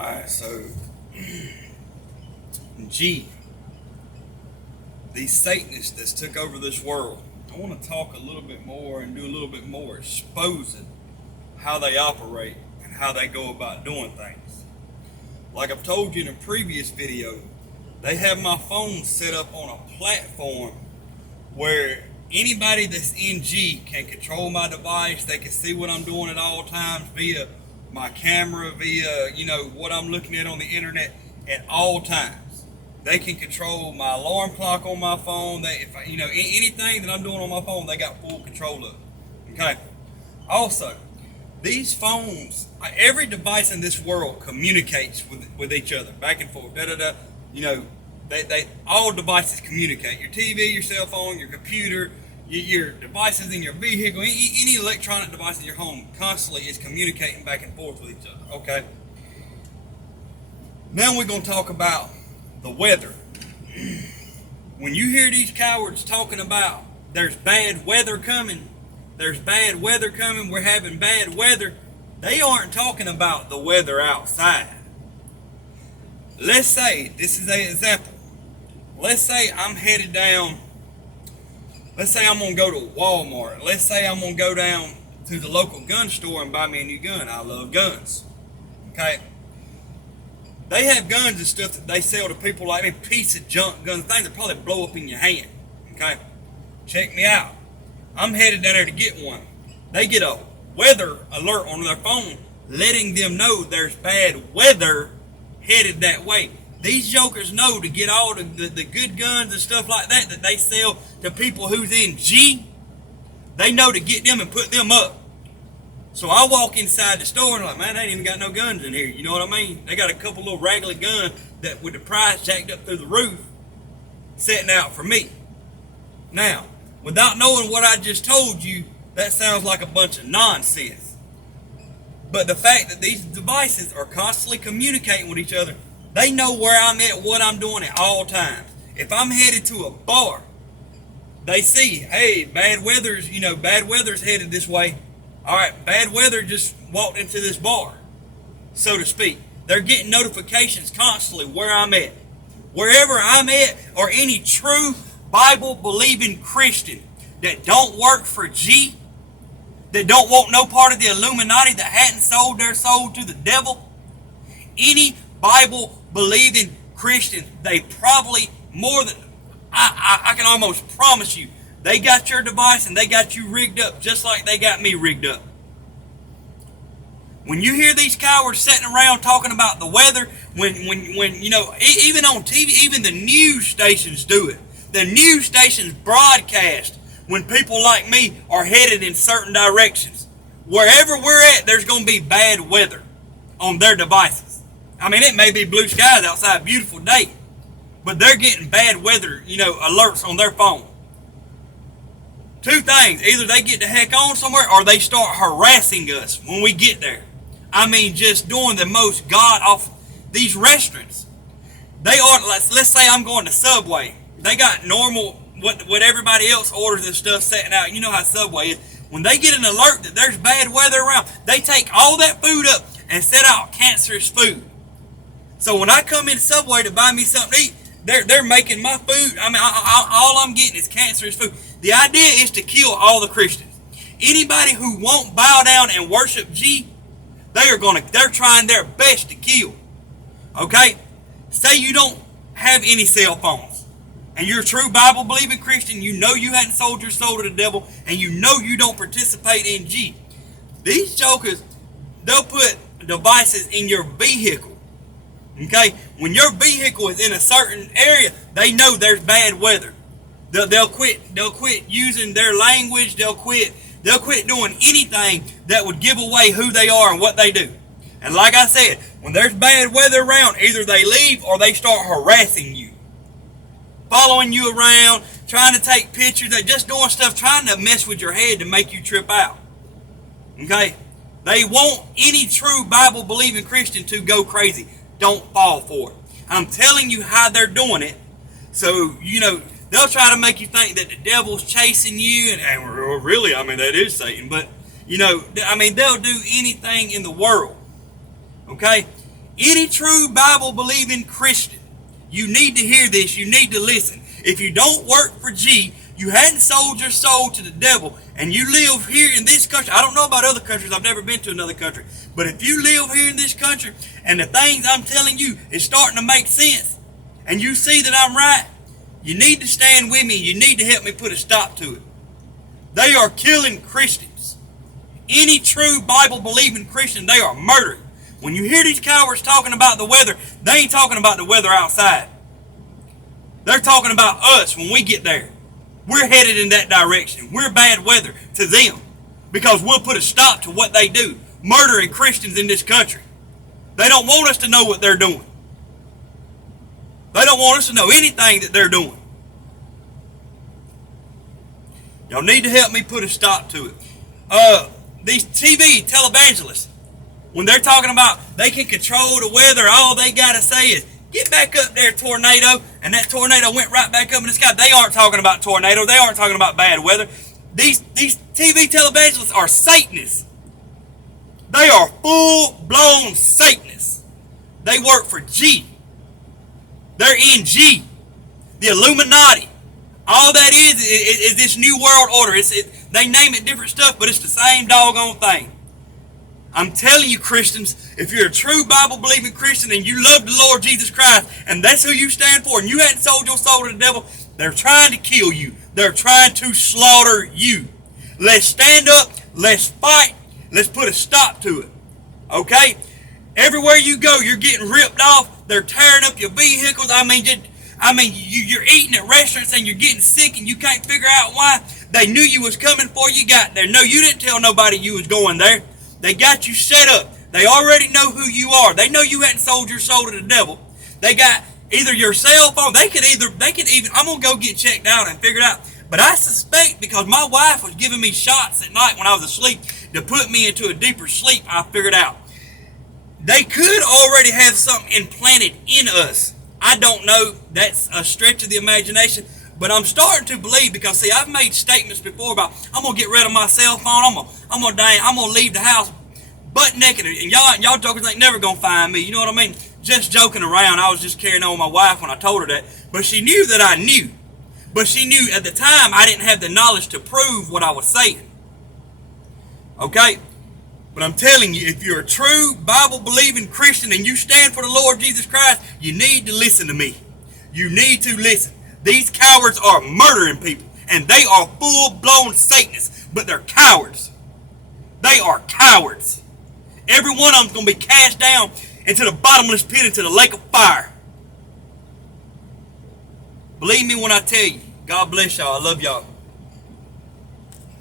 Alright, so G, these Satanists that's took over this world, I want to talk a little bit more and do a little bit more exposing how they operate and how they go about doing things. Like I've told you in a previous video, they have my phone set up on a platform where anybody that's in G can control my device. They can see what I'm doing at all times via my camera, via, what I'm looking at on the internet at all times. They can control my alarm clock on my phone. Anything that I'm doing on my phone, they got full control of. Okay. Also, these phones, every device in this world communicates with each other, back and forth. They all devices communicate. Your TV, your cell phone, your computer, your devices in your vehicle, any electronic device in your home constantly is communicating back and forth with each other. Okay. Now we're going to talk about the weather. When you hear these cowards talking about there's bad weather coming, we're having bad weather, they aren't talking about the weather outside. Let's say, this is an example. Let's say I'm headed down, let's say I'm going to go to Walmart. Let's say I'm going to go down to the local gun store and buy me a new gun. I love guns. Okay? They have guns and stuff that they sell to people like me, piece of junk guns, things that probably blow up in your hand. Okay? Check me out. I'm headed down there to get one. They get a weather alert on their phone letting them know there's bad weather headed that way. These jokers know to get all the good guns and stuff like that they sell to people who's in G. They know to get them and put them up. So I walk inside the store and I'm like, man, they ain't even got no guns in here. You know what I mean? They got a couple little raggedy guns that with the price jacked up through the roof setting out for me. Now, without knowing what I just told you, that sounds like a bunch of nonsense. But the fact that these devices are constantly communicating with each other, they know where I'm at, what I'm doing at all times. If I'm headed to a bar, they see, hey, bad weather's headed this way. All right, bad weather just walked into this bar, so to speak. They're getting notifications constantly where I'm at. Wherever I'm at, or any true Bible-believing Christian that don't work for G, that don't want no part of the Illuminati, that hadn't sold their soul to the devil, any Bible-believing Christian, they probably more than, I can almost promise you, they got your device and they got you rigged up just like they got me rigged up. When you hear these cowards sitting around talking about the weather, when even on TV, even the news stations do it. The news stations broadcast when people like me are headed in certain directions. Wherever we're at, there's going to be bad weather on their devices. I mean, it may be blue skies outside, beautiful day, but they're getting bad weather, alerts on their phone. Two things. Either they get the heck on somewhere or they start harassing us when we get there. I mean, just doing the most god off these restaurants. They are, let's say I'm going to Subway. They got normal, what everybody else orders and stuff setting out. You know how Subway is. When they get an alert that there's bad weather around, they take all that food up and set out cancerous food. So when I come in Subway to buy me something to eat, they're making my food. I mean, all I'm getting is cancerous food. The idea is to kill all the Christians. Anybody who won't bow down and worship G, they're trying their best to kill. Okay? Say you don't have any cell phones, and you're a true Bible-believing Christian, you know you hadn't sold your soul to the devil, and you know you don't participate in G. These jokers, they'll put devices in your vehicle. Okay? When your vehicle is in a certain area, they know there's bad weather. They'll quit using their language. They'll quit doing anything that would give away who they are and what they do. And like I said, when there's bad weather around, either they leave or they start harassing you, following you around, trying to take pictures. They're just doing stuff, trying to mess with your head to make you trip out. Okay? They want any true Bible-believing Christian to go crazy. Don't fall for it. I'm telling you how they're doing it. So, they'll try to make you think that the devil's chasing you, and really, that is Satan. But, they'll do anything in the world, okay? Any true Bible-believing Christian, you need to hear this. You need to listen. If you don't work for G, you hadn't sold your soul to the devil, and you live here in this country. I don't know about other countries. I've never been to another country. But if you live here in this country, and the things I'm telling you is starting to make sense, and you see that I'm right, you need to stand with me. You need to help me put a stop to it. They are killing Christians. Any true Bible-believing Christian, they are murdering. When you hear these cowards talking about the weather, they ain't talking about the weather outside. They're talking about us when we get there. We're headed in that direction. We're bad weather to them because we'll put a stop to what they do, murdering Christians in this country. They don't want us to know what they're doing. They don't want us to know anything that they're doing. Y'all need to help me put a stop to it. These TV televangelists, when they're talking about they can control the weather, all they got to say is, get back up there, tornado. And that tornado went right back up in the sky. They aren't talking about tornado. They aren't talking about bad weather. These TV televangelists are Satanists. They are full-blown Satanists. They work for G. They're in G. The Illuminati. All that is this new world order. They name it different stuff, but it's the same doggone thing. I'm telling you, Christians, if you're a true Bible-believing Christian and you love the Lord Jesus Christ, and that's who you stand for, and you hadn't sold your soul to the devil, they're trying to kill you. They're trying to slaughter you. Let's stand up. Let's fight. Let's put a stop to it. Okay? Everywhere you go, you're getting ripped off. They're tearing up your vehicles. You're eating at restaurants and you're getting sick and you can't figure out why. They knew you was coming before you got there. No, you didn't tell nobody you was going there. They got you set up. They already know who you are. They know you hadn't sold your soul to the devil. They got either your cell phone. They could even, I'm going to go get checked out and figure it out. But I suspect because my wife was giving me shots at night when I was asleep to put me into a deeper sleep, I figured out. They could already have something implanted in us. I don't know. That's a stretch of the imagination. But I'm starting to believe because, see, I've made statements before about I'm going to get rid of my cell phone. I'm going to leave the house butt naked. And y'all jokers ain't never going to find me. You know what I mean? Just joking around. I was just carrying on with my wife when I told her that. But she knew that I knew. But she knew at the time I didn't have the knowledge to prove what I was saying. Okay? But I'm telling you, if you're a true Bible-believing Christian and you stand for the Lord Jesus Christ, you need to listen to me. You need to listen. These cowards are murdering people, and they are full-blown Satanists, but they're cowards. They are cowards. Every one of them's going to be cast down into the bottomless pit, into the lake of fire. Believe me when I tell you. God bless y'all. I love y'all.